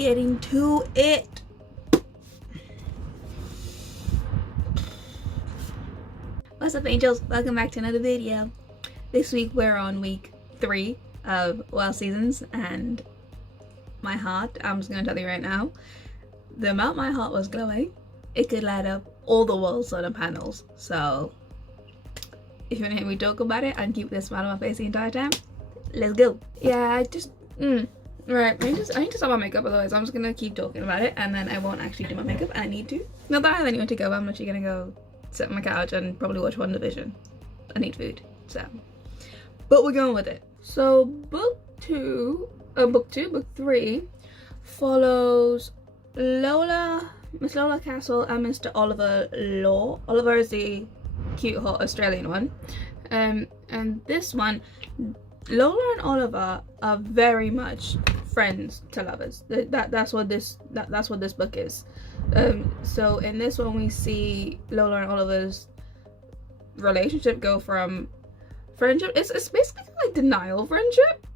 get into it. What's up, angels? Welcome back to another video. This week we're on week 3 of Well Seasons, and my heart, I'm just gonna tell you right now, the amount my heart was glowing, it could light up all the walls on the panels. So if you want to hear me talk about it and keep this smile on my face the entire time, let's go. Yeah, I just right, I need to stop my makeup, otherwise I'm just gonna keep talking about it and then I won't actually do my makeup, and I need to. Not that I have anywhere to go, I'm actually gonna go sit on my couch and probably watch WandaVision. I need food, so. But we're going with it. So book 3 follows Miss Lola Castle and Mr. Oliver Law. Oliver is the cute, hot Australian one. And this one, Lola and Oliver are very much friends to lovers. That's what this book is. So in this one we see Lola and Oliver's relationship go from friendship, it's basically like denial friendship,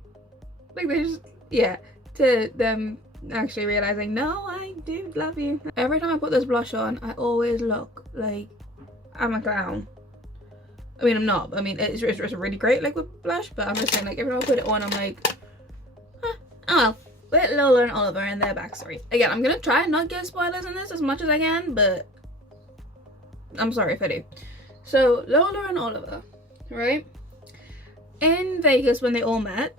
like they just, yeah, to them actually realizing, no, I do love you. Every time I put this blush on, I always look like I'm a clown. I mean, I'm not. I mean, it's really great like with blush, but I'm just saying, like, every time I put it on, I'm like, huh, oh well. With Lola and Oliver and their backstory. Again, I'm gonna try and not get spoilers in this as much as I can, but I'm sorry if I do. So Lola and Oliver, right? In Vegas, when they all met,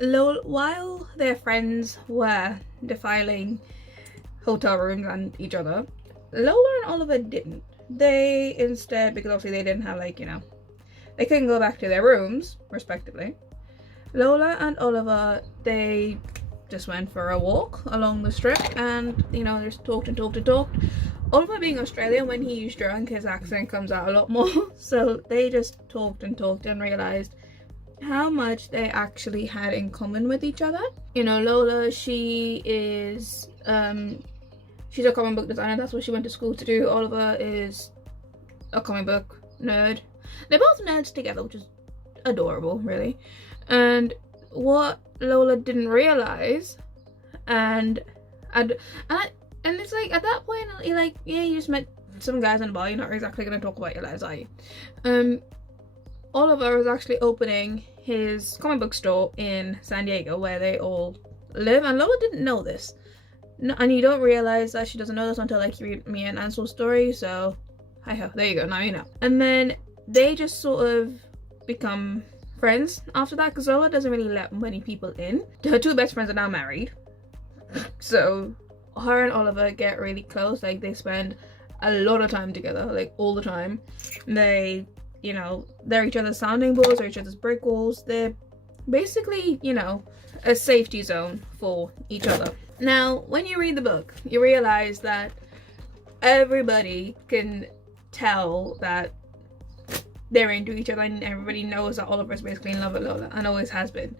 while their friends were defiling hotel rooms and each other, Lola and Oliver didn't. They instead, because obviously they didn't have, like, you know, they couldn't go back to their rooms, respectively. Lola and Oliver, they just went for a walk along the strip and, you know, just talked and talked and talked. Oliver, being Australian, when he's drunk, his accent comes out a lot more. So they just talked and talked and realized how much they actually had in common with each other. You know, Lola, she is she's a comic book designer. That's what she went to school to do. Oliver is a comic book nerd. They're both nerds together, which is adorable, really. And what Lola didn't realize, and it's like, at that point, you're like, yeah, you just met some guys in the bar, you're not exactly gonna talk about your lives, are you? Oliver is actually opening his comic book store in San Diego, where they all live, and Lola didn't know this. No, and you don't realize that she doesn't know this until, like, you read me and Ansel's story. So hi ho, there you go, now you know. And then they just sort of become friends after that, because Lola doesn't really let many people in. Her 2 best friends are now married, so her and Oliver get really close. Like, they spend a lot of time together, like all the time. They, you know, they're each other's sounding boards, they're each other's brick walls. They're basically, you know, a safety zone for each other. Now, when you read the book, you realize that everybody can tell that they're into each other, and everybody knows that Oliver's basically in love with Lola, and always has been.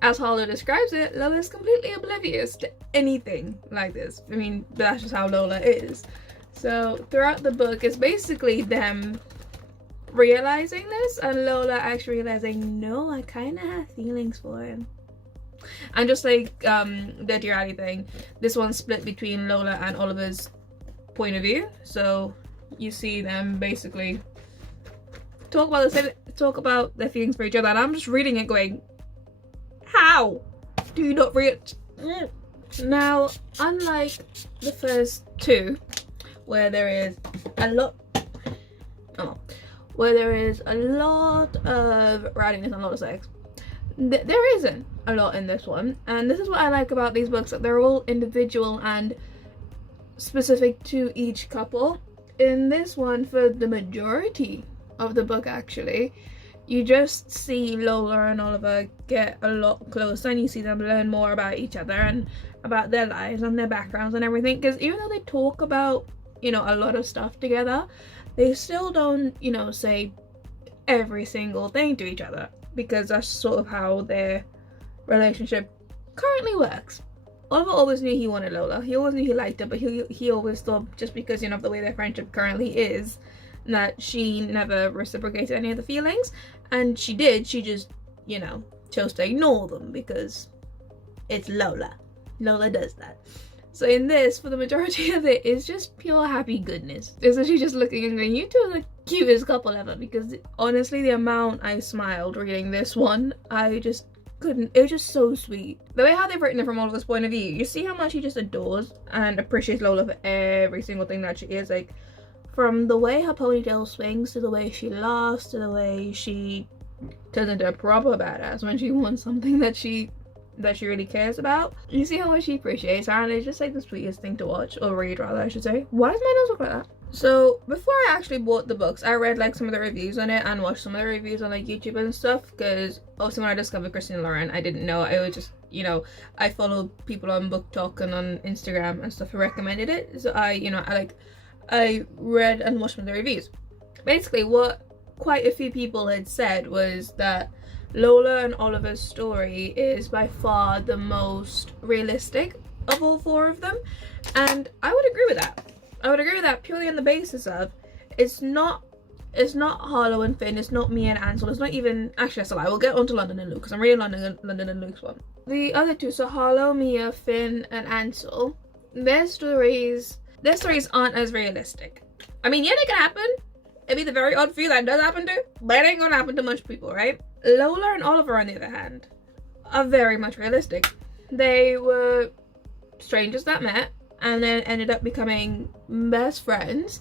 As Lola describes it, Lola's completely oblivious to anything like this. I mean, that's just how Lola is. So throughout the book, it's basically them realizing this, and Lola actually realizing, no, I kind of have feelings for him. And just like the Dear Ali thing, this one's split between Lola and Oliver's point of view. So you see them basically talk about their feelings for each other, and I'm just reading it going, how do you not read it? Now, unlike the first 2, where there is a lot of writing and a lot of sex, there isn't a lot in this one. And this is what I like about these books, that they're all individual and specific to each couple. In this one, for the majority of the book, actually, you just see Lola and Oliver get a lot closer, and you see them learn more about each other and about their lives and their backgrounds and everything. Because even though they talk about, you know, a lot of stuff together, they still don't, you know, say every single thing to each other, because that's sort of how their relationship currently works. Oliver always knew he wanted Lola. He always knew he liked her, but he always thought, just because, you know, of the way their friendship currently is, that she never reciprocated any of the feelings. And she did, she just, you know, chose to ignore them because it's Lola. Lola does that. So in this, for the majority of it, it's just pure happy goodness. It's actually just looking and going, you two are the cutest couple ever, because honestly, the amount I smiled reading this one, I just couldn't. It was just so sweet. The way how they've written it from Oliver's point of view, you see how much he just adores and appreciates Lola for every single thing that she is. Like, from the way her ponytail swings, to the way she laughs, to the way she turns into a proper badass when she wants something that she really cares about. You see how much she appreciates her, and it's just like the sweetest thing to watch, or read rather, I should say. Why does my nose look like that? So before I actually bought the books, I read like some of the reviews on it and watched some of the reviews on like YouTube and stuff, because obviously when I discovered Christina Lauren, I didn't know. I was just, you know, I follow people on Book Talk and on Instagram and stuff who recommended it, so I read and watched some of the reviews. Basically what quite a few people had said was that Lola and Oliver's story is by far the most realistic of all four of them, and I would agree with that. I would agree with that purely on the basis of it's not Harlow and Finn, it's not Mia and Ansel, it's not even, actually that's a lie, we'll get on to London and Luke, because I'm reading London and Luke's one. The other two, so Harlow, Mia, Finn and Ansel, their stories aren't as realistic. I mean, yeah, they can happen. It'd be the very odd few that does happen to, but it ain't gonna happen to much people, right? Lola and Oliver, on the other hand, are very much realistic. They were strangers that met and then ended up becoming best friends,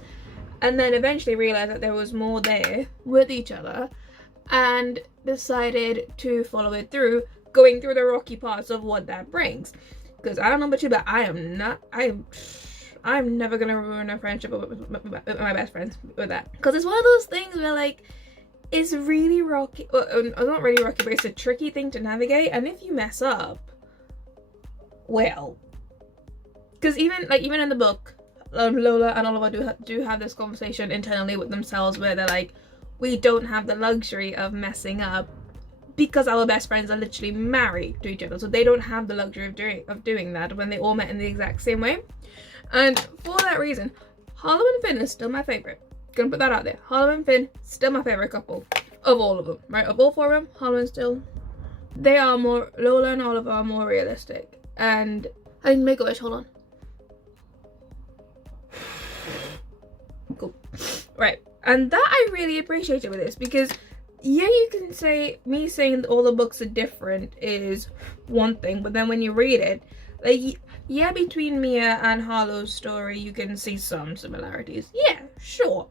and then eventually realized that there was more there with each other and decided to follow it through, going through the rocky parts of what that brings. Because I don't know about you, but I'm never gonna ruin a friendship with my best friends with that, because it's one of those things where like it's really rocky, well, not really rocky, but it's a tricky thing to navigate, and if you mess up, well, because even in the book, Lola and Oliver do have this conversation internally with themselves where they're like, we don't have the luxury of messing up because our best friends are literally married to each other, so they don't have the luxury of doing that when they all met in the exact same way. And for that reason, Harlow and Finn is still my favorite. Gonna put that out there. Harlow and Finn, still my favorite couple of all of them, right? Of all four of them, Harlow and still, they are more, Lola and Oliver are more realistic. And I need to make a wish, hold on. Cool. Right. And that I really appreciated with this, because yeah, you can say, me saying that all the books are different is one thing, but then when you read it, like, yeah, between Mia and Harlow's story, you can see some similarities. Yeah, sure.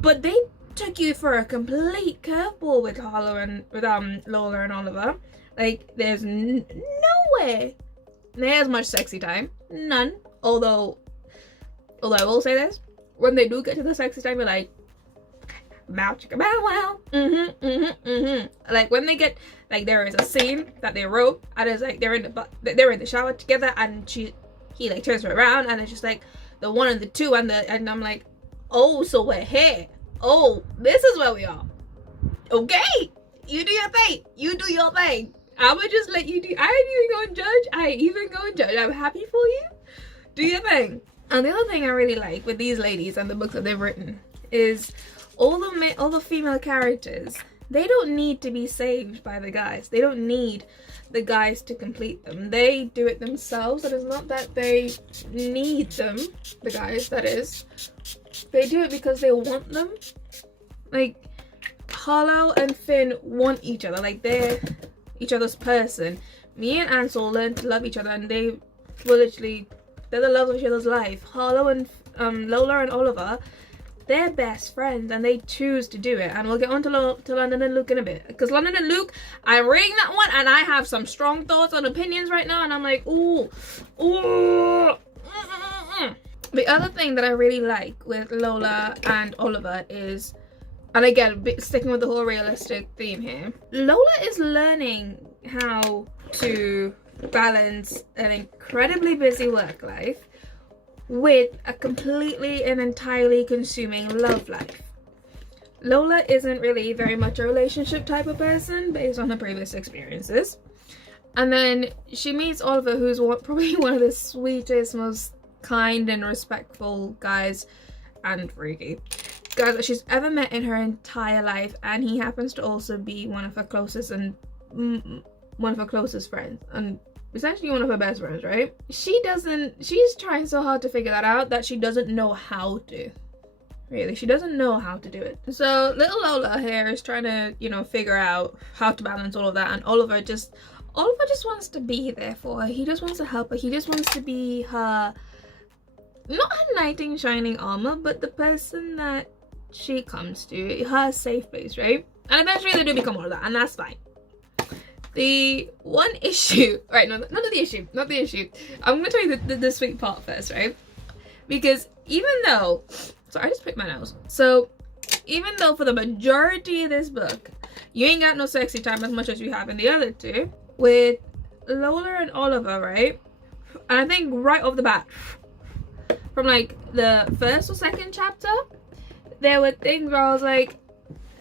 But they took you for a complete curveball with Harlow and with Lola and Oliver. Like, there's no way there's much sexy time. None. Although I will say this, when they do get to the sexy time, you're like, bow chicka bow wow. Like when they get, like, there is a scene that they wrote, and it's like they're in the shower together, and he like turns her around, and it's just like the one and the two, and I'm like, oh, so we're here. Oh, this is where we are. Okay, you do your thing. You do your thing. I would just let you do. I ain't even go and judge. I'm happy for you. Do your thing. And the other thing I really like with these ladies and the books that they've written is all the female characters, they don't need to be saved by the guys. They don't need the guys to complete them. They do it themselves. It is not that they need them, the guys, that is. They do it because they want them. Like, Harlow and Finn want each other. Like, they're each other's person. Me and Ansel learned to love each other, and they were literally, they're the love of each other's life. Harlow and Lola and Oliver, they're best friends, and they choose to do it. And we'll get on to London and Luke in a bit, because London and Luke, I'm reading that one and I have some strong thoughts and opinions right now, and I'm like, ooh. The other thing that I really like with Lola and Oliver is, and again, sticking with the whole realistic theme here, Lola is learning how to balance an incredibly busy work life with a completely and entirely consuming love life. Lola isn't really very much a relationship type of person based on her previous experiences. And then she meets Oliver, who's probably one of the sweetest, most kind and respectful guys, and freaky guys that she's ever met in her entire life, and he happens to also be one of her closest friends. And essentially one of her best friends, right? She's trying so hard to figure that out that she doesn't know how to. Really, she doesn't know how to do it. So little Lola here is trying to, you know, figure out how to balance all of that, and Oliver just wants to be there for her. He just wants to help her. He just wants to be her, not her knight in shining armor, but the person that she comes to, her safe place, right? And eventually they do become all of that, and that's fine. The one issue, right, no, not the issue. I'm gonna tell you the sweet part first, right? Because even though, so I just picked my nose. So even though for the majority of this book, you ain't got no sexy time as much as you have in the other two, with Lola and Oliver, right? And I think right off the bat, from like the first or second chapter, there were things where I was like,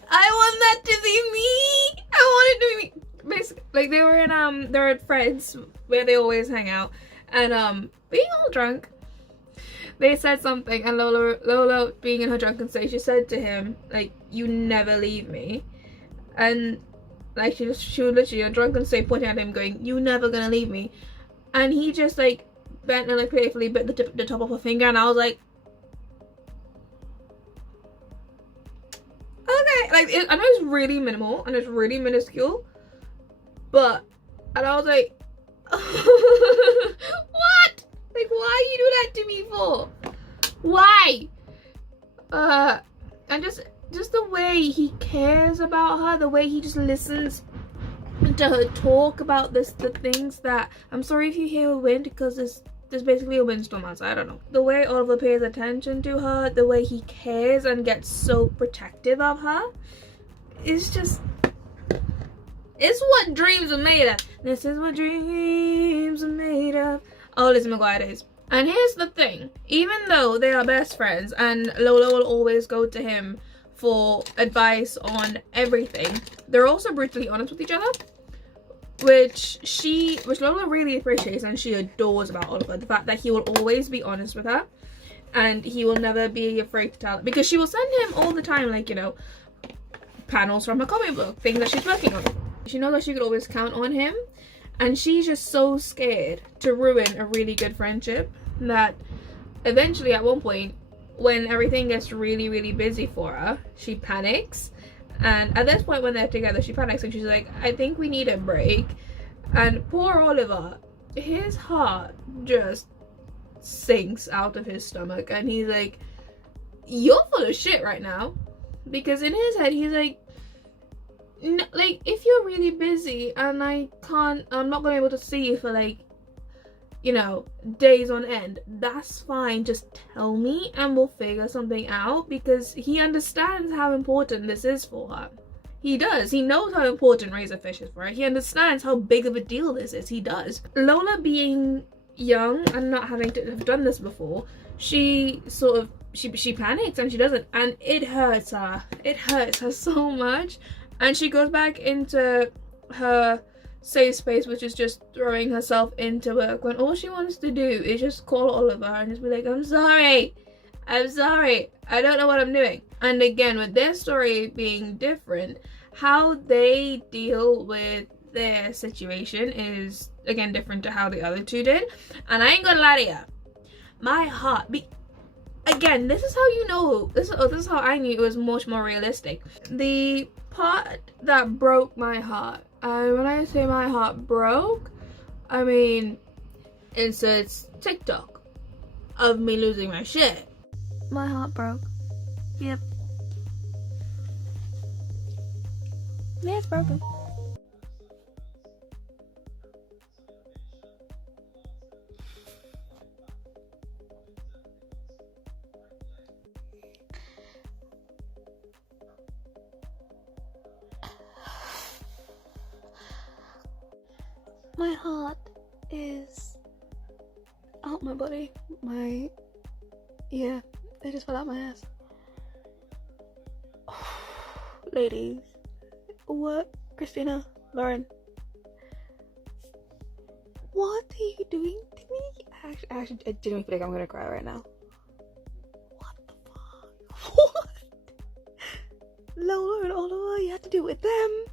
I want that to be me. I want it to be me. Basically, like they were at Fred's where they always hang out, and being all drunk, they said something, and Lola being in her drunken state, she said to him like, "You never leave me," and like she was literally in a drunken state pointing at him, going, "You never gonna leave me," and he just like bent and like playfully bit the top of her finger, and I was like, okay, like I know it's really minimal and it's really minuscule. But, and I was like, what? Like, why you do that to me for? Why? And just the way he cares about her, the way he just listens to her talk about the things that, I'm sorry if you hear a wind, because there's basically a windstorm outside, I don't know. The way Oliver pays attention to her, the way he cares and gets so protective of her, is just... it's what dreams are made of. This is what dreams are made of. Oh, Lizzie McGuire days. And here's the thing. Even though they are best friends and Lola will always go to him for advice on everything, they're also brutally honest with each other. Which Lola really appreciates and she adores about Oliver. The fact that he will always be honest with her. And he will never be afraid to tell her. Because she will send him all the time, like, you know, panels from her comic book, things that she's working on. She knows that she could always count on him, and she's just so scared to ruin a really good friendship that eventually at one point, when everything gets really, really busy for her, she panics. And at this point when they're together, she panics and she's like, I think we need a break. And poor Oliver, his heart just sinks out of his stomach, and he's like, you're full of shit right now. Because in his head, he's like, no, like, if you're really busy and I'm not gonna be able to see you for like, you know, days on end, that's fine, just tell me and we'll figure something out. Because he understands how important this is for her. He does. He knows how important Razorfish is for her. He understands how big of a deal this is. He does. Lola being young and not having to have done this before, she sort of she panics and she doesn't, and it hurts her. It hurts her so much. And she goes back into her safe space, which is just throwing herself into work, when all she wants to do is just call Oliver and just be like, I'm sorry, I don't know what I'm doing. And again, with their story being different, how they deal with their situation is again different to how the other two did. And I ain't gonna lie to you, my heart again, this is how you know, this is how I knew it was much more realistic. The part that broke my heart, and when I say my heart broke, I mean it's TikTok of me losing my shit. My heart broke. Yep. Yeah, it's broken. My heart is out my body. Yeah, it just fell out my ass. Ladies, what? Christina, Lauren, what are you doing to me? I genuinely feel like I'm gonna cry right now. What the fuck? What? Lola and Oliver, you had to do it with them?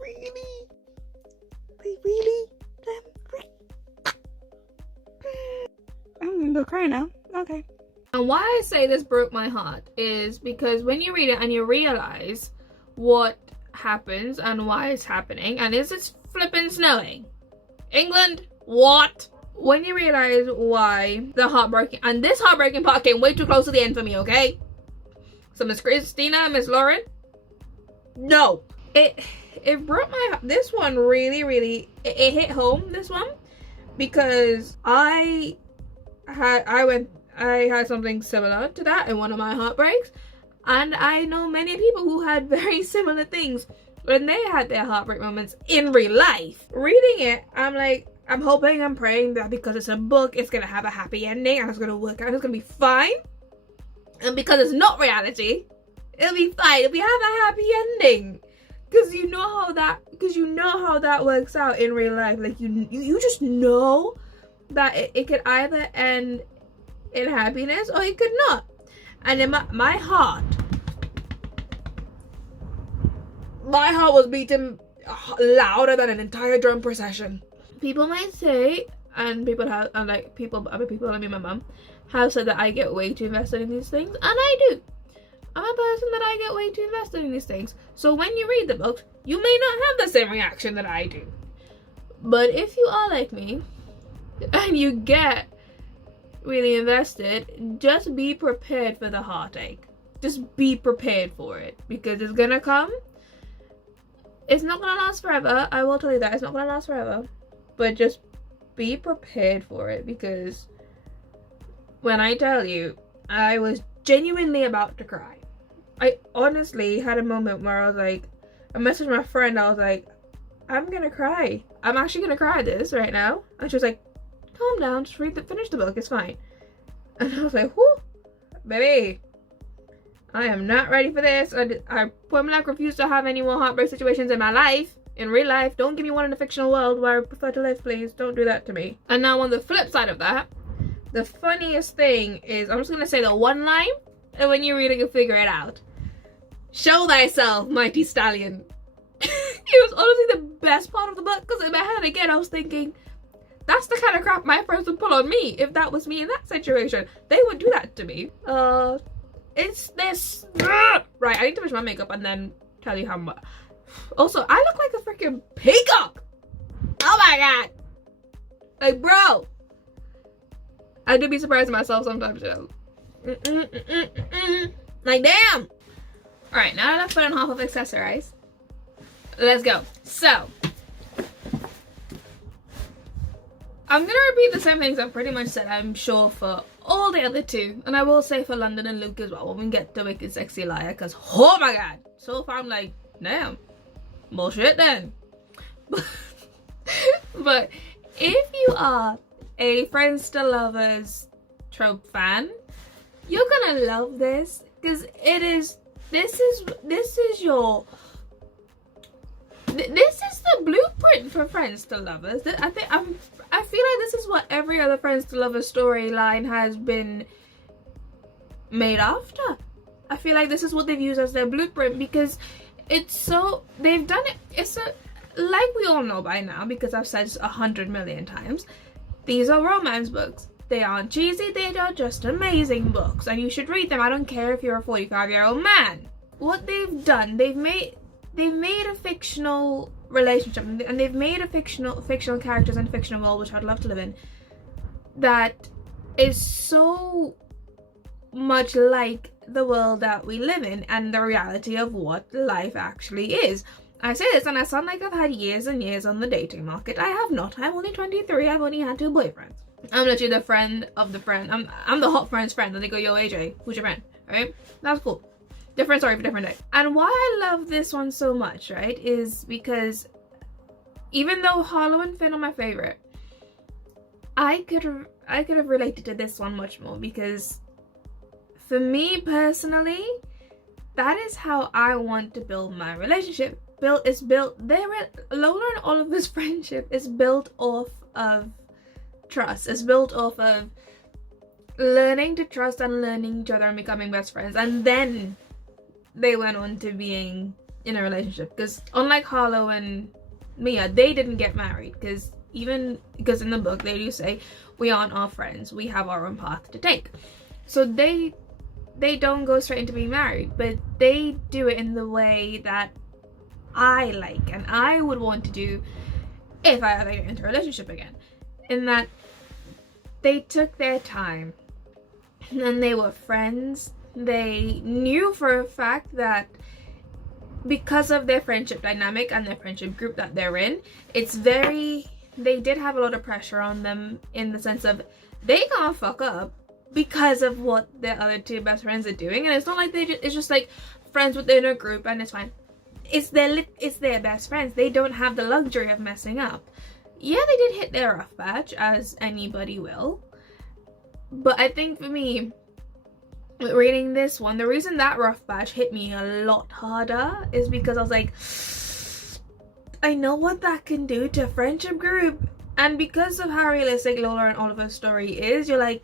Really? can go cry now. Okay. And why I say this broke my heart is because when you read it and you realize what happens and why it's happening, and is it flipping snowing? England? What? When you realize why the heartbreaking, and this heartbreaking part came way too close to the end for me, okay? So Miss Christina, Miss Lauren, no. It broke my heart. This one really, it hit home, this one, because I had something similar to that in one of my heartbreaks, and I know many people who had very similar things when they had their heartbreak moments in real life. Reading it, I'm like, I'm hoping, I'm praying that because it's a book, it's gonna have a happy ending and it's gonna work out, it's gonna be fine. And because it's not reality, it'll be fine. It'll have a happy ending. Because you know how that works out in real life. Like you just know that it could either end in happiness or it could not. And in my heart was beating louder than an entire drum procession. People might say, and people have, and like other people, I mean my mom, have said that I get way too invested in these things, and I do. I'm a person that I get way too invested in these things. So when you read the books, you may not have the same reaction that I do. But if you are like me, and you get really invested, just be prepared for the heartache. Just be prepared for it, because it's gonna come. It's not gonna last forever. I will tell you that. It's not gonna last forever. But just be prepared for it, because when I tell you, I was genuinely about to cry. I honestly had a moment where I was like, I messaged my friend, I was like, I'm gonna cry. I'm actually gonna cry this right now. And she was like, calm down, just finish the book, it's fine. And I was like, whoo, baby, I am not ready for this. I permanently refuse to have any more heartbreak situations in my life. In real life, don't give me one in a fictional world where I prefer to live, please. Don't do that to me. And now on the flip side of that, the funniest thing is, I'm just gonna say the one line, and when you read it, you'll figure it out. Show thyself, mighty stallion. It was honestly the best part of the book, because in my head again, I was thinking, that's the kind of crap my friends would pull on me if that was me in that situation. They would do that to me. It's this. Right, I need to finish my makeup and then tell you how much. Also, I look like a freaking peacock. Oh my god. Like, bro. I do be surprised at myself sometimes, you know. Like, damn. Alright, now that I've put on half of accessorize, let's go. So, I'm gonna repeat the same things I've pretty much said, I'm sure, for all the other two. And I will say for London and Luke as well when we get to Wicked Sexy Liar, because, oh my god. So far, I'm like, damn. Bullshit then. But if you are a Friends to Lovers trope fan, you're gonna love this, because this is the blueprint for Friends to Lovers. I feel like this is what every other Friends to Lovers storyline has been made after. I feel like this is what they've used as their blueprint, because it's so, they've done it, it's a, like we all know by now, because I've said 100 million times, these are romance books. They aren't cheesy, they are just amazing books, and you should read them. I don't care if you're a 45-year-old man. What they've done, they've made a fictional relationship, and they've made a fictional characters and fictional world, which I'd love to live in, that is so much like the world that we live in and the reality of what life actually is. I say this and I sound like I've had years and years on the dating market. I have not. I'm only 23. I've only had 2 boyfriends. I'm literally the friend of the friend. I'm the hot friend's friend, and they go, yo AJ, who's your friend? Alright? That's cool. Different story for different day. And why I love this one so much, right, is because even though Harlow and Finn are my favorite, I could have related to this one much more, because for me personally, that is how I want to build my relationship. Lola and Oliver's friendship is built off of trust. It's built off of learning to trust and learning each other and becoming best friends. And then they went on to being in a relationship. Because unlike Harlow and Mia, they didn't get married because even because in the book they do say we aren't our friends, we have our own path to take. So they don't go straight into being married, but they do it in the way that I like and I would want to do if I ever get into a relationship again. In that they took their time and they were friends. They knew for a fact that because of their friendship dynamic and their friendship group that they're in, they did have a lot of pressure on them in the sense of they can't fuck up because of what their other two best friends are doing. And it's not like it's just like friends within a group and it's fine. It's their best friends. They don't have the luxury of messing up. Yeah, they did hit their rough patch, as anybody will. But I think for me, reading this one, the reason that rough patch hit me a lot harder is because I was like, I know what that can do to a friendship group. And because of how realistic Lola and Oliver's story is, you're like,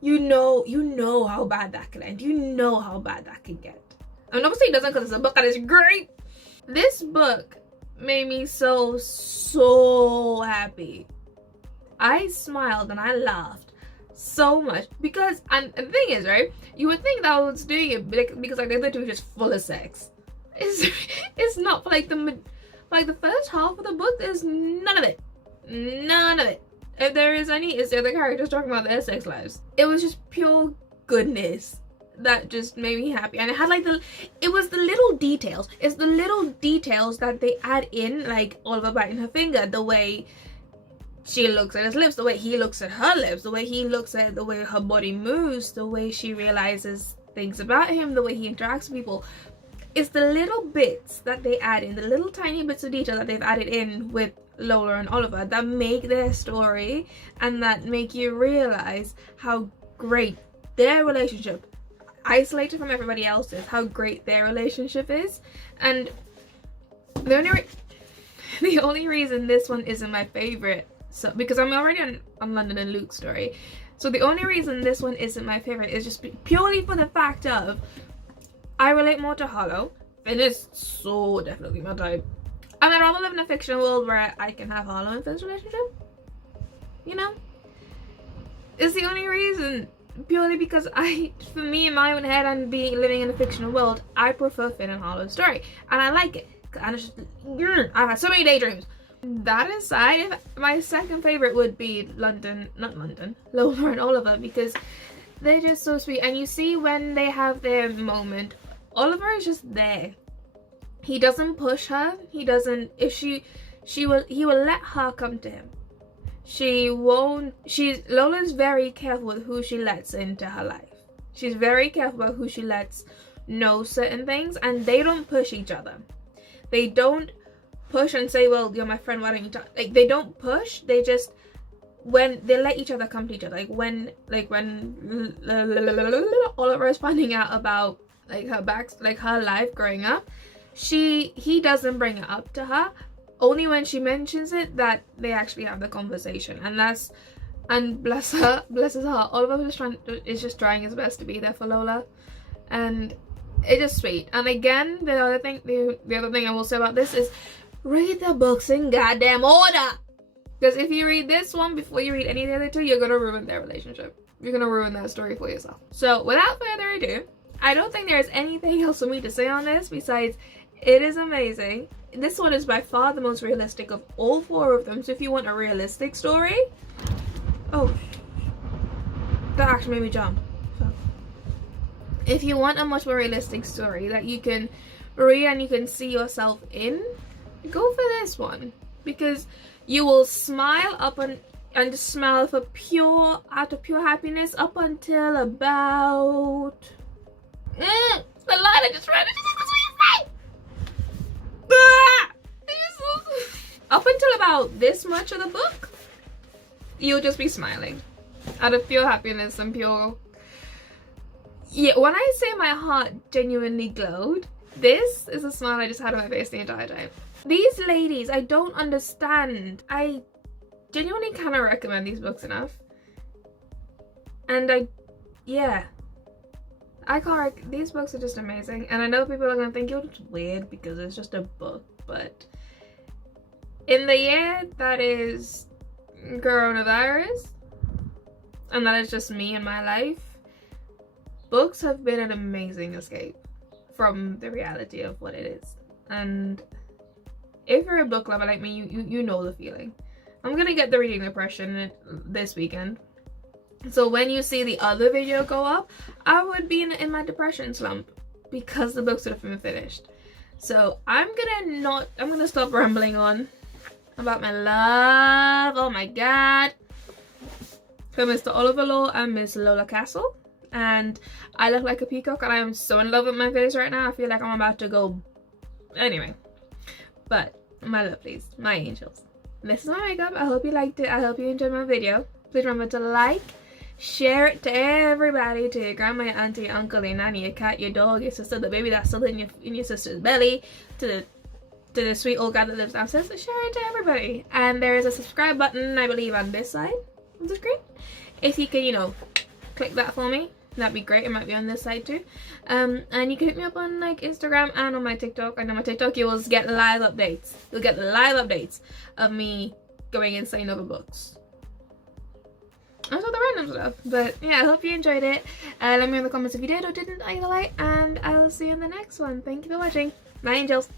you know how bad that could end. You know how bad that could get. I mean, obviously it doesn't because it's a book and it's great. This book made me so happy. I smiled and I laughed so much because, and the thing is, right, you would think that I was doing it because like the other two are just full of sex. It's not like the first half of the book. There's none of it. If there is any, it's the other characters talking about their sex lives. It was just pure goodness that just made me happy. And it had like it was the little details. It's the little details that they add in, like Oliver biting her finger, the way she looks at his lips, the way he looks at her lips, the way he looks at the way her body moves, the way she realizes things about him, the way he interacts with people. It's the little bits that they add in, the little tiny bits of detail that they've added in with Lola and Oliver that make their story and that make you realize how great their relationship, isolated from everybody else's, how great their relationship is. And the only reason this one isn't my favorite, so because I'm already on London and Luke's story, so the only reason this one isn't my favorite is just purely for the fact of I relate more to Hollow. Finn is so definitely my type. And I'd rather live in a fictional world where I can have Hollow and Finn's relationship. You know? It's the only reason. Purely because for me in my own head and living in a fictional world, I prefer Finn and Hollow's story. And I like it. And it's just, I've had so many daydreams. That aside, my second favorite would be Lola and Oliver, because they're just so sweet. And you see when they have their moment, Oliver is just there. He doesn't push her. He doesn't, he will let her come to him. Lola's very careful with who she lets into her life. She's very careful about who she lets know certain things, and they don't push each other. They don't push and say, well, you're my friend, why don't you talk? Like, they don't push. They just, when they let each other come to each other, like when Oliver is finding out about her life growing up, he doesn't bring it up to her. Only when she mentions it that they actually have the conversation. And blesses her, Oliver is just trying his best to be there for Lola, and it's just sweet. And again, the other thing I will say about this is read the books in goddamn order. Because if you read this one before you read any of the other two, you're gonna ruin their relationship. You're gonna ruin that story for yourself. So without further ado, I don't think there's anything else for me to say on this besides it is amazing. This one is by far the most realistic of all four of them. So if you want a realistic story, oh, that actually made me jump. So, if you want a much more realistic story that you can read and you can see yourself in, go for this one, because you will smile and smile for out of pure happiness up until about the line I just read. Up until about this much of the book, you'll just be smiling out of pure happiness and pure. Yeah, when I say my heart genuinely glowed, this is a smile I just had on my face the entire time. These ladies, I don't understand. I genuinely cannot recommend these books enough. And these books are just amazing. And I know people are gonna think you're just weird because it's just a book, but in the year that is coronavirus, and that is just me and my life, books have been an amazing escape from the reality of what it is. And if you're a book lover like me, you know the feeling. I'm gonna get the reading depression this weekend. So when you see the other video go up, I would be in my depression slump because the books would have been finished. So I'm gonna stop rambling on about my love. Oh my god. For Mr. Oliver Law and Miss Lola Castle. And I look like a peacock and I am so in love with my face right now. I feel like I'm about to go. Anyway. But my lovelies, my angels, this is my makeup. I hope you liked it. I hope you enjoyed my video. Please remember to like, share it to everybody, to your grandma, your auntie, your uncle, your nanny, your cat, your dog, your sister, the baby that's still in your sister's belly, to the sweet old guy that lives downstairs. So share it to everybody. And there is a subscribe button, I believe, on this side of the screen. If you can, click that for me, that'd be great. It might be on this side too. And you can hit me up on like Instagram and on my TikTok. And on my TikTok you will get live updates. You'll get live updates of me going insane over books. That's all the random stuff. But yeah, I hope you enjoyed it. Let me know in the comments if you did or didn't either way. And I will see you in the next one. Thank you for watching. Bye, angels.